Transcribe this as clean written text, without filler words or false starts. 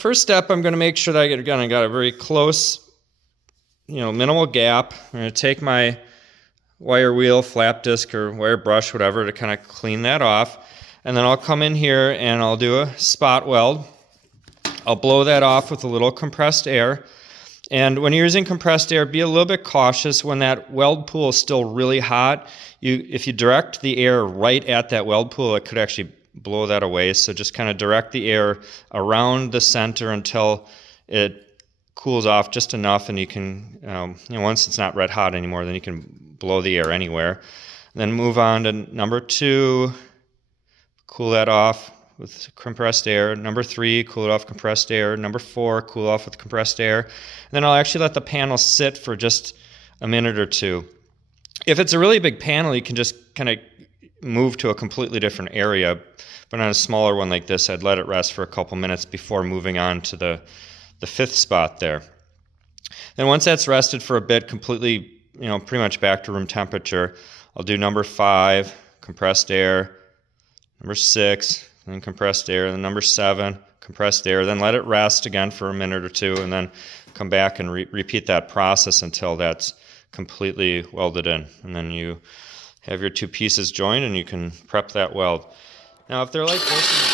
First step, I'm going to make sure that I got a very close, minimal gap. I'm going to take my wire wheel, flap disc, or wire brush, whatever, to kind of clean that off. And then I'll come in here and I'll do a spot weld. I'll blow that off with a little compressed air. And when you're using compressed air, be a little bit cautious. When that weld pool is still really hot, if you direct the air right at that weld pool, it could actually blow that away. So just kind of direct the air around the center until it cools off just enough, and you can, once it's not red hot anymore, then you can blow the air anywhere. Then move on to number 2, cool that off with compressed air. Number 3, cool it off compressed air. Number 4, cool off with compressed air. And then I'll actually let the panel sit for just a minute or two. If it's a really big panel, you can just kind of move to a completely different area. But on a smaller one like this, I'd let it rest for a couple minutes before moving on to the 5th spot there. Then once that's rested for a bit, completely, pretty much back to room temperature, I'll do number 5, compressed air, number 6, then compressed air, then number 7, compressed air, then let it rest again for a minute or two, and then come back and repeat that process until that's completely welded in. And then you have your 2 pieces joined and you can prep that weld. Now if they're like this,